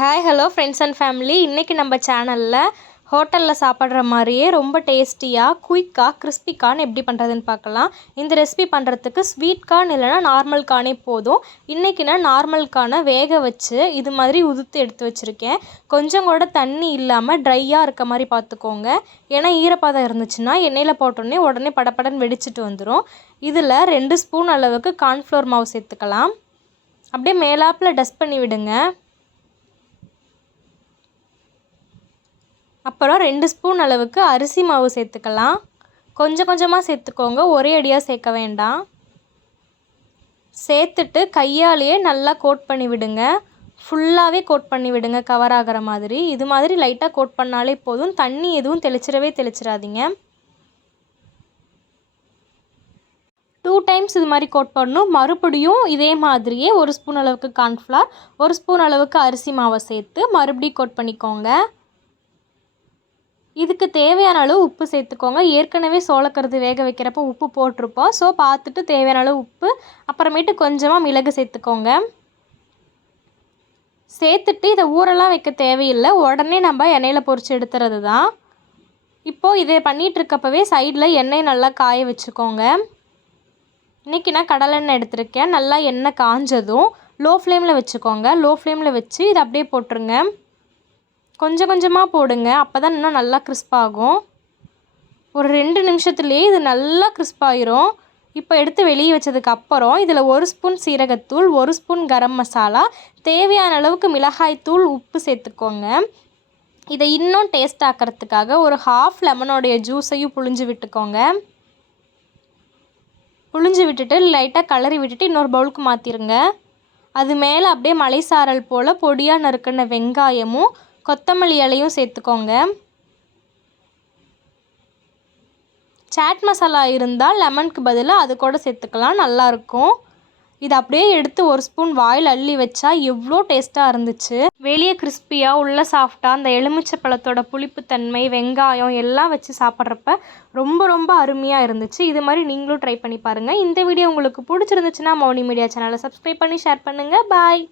Hi hello friends and family. இன்றைக்கி நம்ம சேனலில் ஹோட்டலில் சாப்பிட்ற மாதிரியே ரொம்ப டேஸ்டியாக குயிக்காக கிறிஸ்பி கார்ன் எப்படி பண்ணுறதுன்னு பார்க்கலாம். இந்த ரெசிபி பண்ணுறதுக்கு ஸ்வீட் கார்ன் இல்லைனா நார்மல் கார்னே போதும். இன்றைக்கி நான் நார்மல் கார்னை வேக வச்சு இது மாதிரி உதுத்து எடுத்து வச்சுருக்கேன். கொஞ்சம் கூட தண்ணி இல்லாமல் ட்ரையாக இருக்க மாதிரி பார்த்துக்கோங்க. ஏன்னா ஈரப்பதம் இருந்துச்சுன்னா எண்ணெயில் போட்டோன்னே உடனே படப்படன்னு வெடிச்சிட்டு வந்துடும். இதில் 2 ஸ்பூன் அளவுக்கு கார்ன்ஃப்ளவர் மாவு சேர்த்துக்கலாம். அப்படியே மேலாப்பில் டஸ்ட் பண்ணி விடுங்க. அப்புறம் 2 ஸ்பூன் அளவுக்கு அரிசி மாவு சேர்த்துக்கலாம். கொஞ்சம் கொஞ்சமாக சேர்த்துக்கோங்க, ஒரே அடியாக சேர்க்க வேண்டாம். சேர்த்துட்டு கையாலேயே நல்லா கோட் பண்ணி விடுங்க. ஃபுல்லாகவே கோட் பண்ணி விடுங்க, கவர் ஆகிற மாதிரி. இது மாதிரி லைட்டாக கோட் பண்ணாலே போதும். தண்ணி எதுவும் தெளிச்சிடாதீங்க. 2 டைம்ஸ் இது மாதிரி கோட் பண்ணணும். மறுபடியும் இதே மாதிரியே 1 ஸ்பூன் அளவுக்கு கார்ன்ஃப்ளவர், 1 ஸ்பூன் அளவுக்கு அரிசி மாவை சேர்த்து மறுபடியும் கோட் பண்ணிக்கோங்க. இதுக்கு தேவையான அளவு உப்பு சேர்த்துக்கோங்க. ஏற்கனவே சோளக்கருது வேக வைக்கிறப்போ உப்பு போட்டிருப்போம். ஸோ பார்த்துட்டு தேவையான அளவு உப்பு, அப்புறமேட்டு கொஞ்சமாக மிளகு சேர்த்துக்கோங்க. சேர்த்துட்டு இதை ஊரெல்லாம் வைக்க தேவையில்லை, உடனே நம்ம எண்ணெயில் பொரித்து எடுத்துறது தான். இப்போது இதை பண்ணிகிட்ருக்கப்பவே சைடில் எண்ணெய் நல்லா காய வச்சுக்கோங்க. இன்றைக்கி நான் கடலெண்ணெய் எடுத்திருக்கேன். நல்லா எண்ணெய் காஞ்சதும் லோ ஃப்ளேமில் வச்சுக்கோங்க. லோ ஃப்ளேமில் வச்சு இதை அப்படியே போட்டுருங்க. கொஞ்சம் கொஞ்சமாக போடுங்க, அப்போ தான் இன்னும் நல்லா கிறிஸ்பாகும். ஒரு 2 நிமிஷத்துலேயே இது நல்லா கிறிஸ்பாயிரும். இப்போ எடுத்து வெளியே வச்சதுக்கப்புறம் இதில் 1 ஸ்பூன் சீரகத்தூள், 1 ஸ்பூன் கரம் மசாலா, தேவையான அளவுக்கு மிளகாய்த்தூள், உப்பு சேர்த்துக்கோங்க. இதை இன்னும் டேஸ்ட் ஆக்கிறதுக்காக ஒரு 1/2 லெமனோடைய ஜூஸையும் புழிஞ்சு விட்டுக்கோங்க. புழிஞ்சு விட்டுட்டு லைட்டாக கலரி விட்டுட்டு இன்னொரு பவுலுக்கு மாற்றிடுங்க. அது மேலே அப்படியே மலைசாரல் போல் பொடியாக நறுக்கின வெங்காயமும் கொத்தமல்லி இலையும் சேர்த்துக்கோங்க. சாட் மசாலா இருந்தால் லெமனுக்கு பதிலாக அது கூட சேர்த்துக்கலாம், நல்லாயிருக்கும். இது அப்படியே எடுத்து 1 ஸ்பூன் வாயில் அள்ளி வச்சா எவ்வளோ டேஸ்ட்டாக இருந்துச்சு. வெளியே கிறிஸ்பியாக உள்ள சாஃப்டாக அந்த எலுமிச்சை பழத்தோட புளிப்புத்தன்மை, வெங்காயம் எல்லாம் வச்சு சாப்பிட்றப்ப ரொம்ப ரொம்ப அருமையாக இருந்துச்சு. இது மாதிரி நீங்களும் ட்ரை பண்ணி பாருங்கள். இந்த வீடியோ உங்களுக்கு பிடிச்சிருந்துச்சுன்னா மௌனி மீடியா சேனலை சப்ஸ்கிரைப் பண்ணி ஷேர் பண்ணுங்கள். பாய்.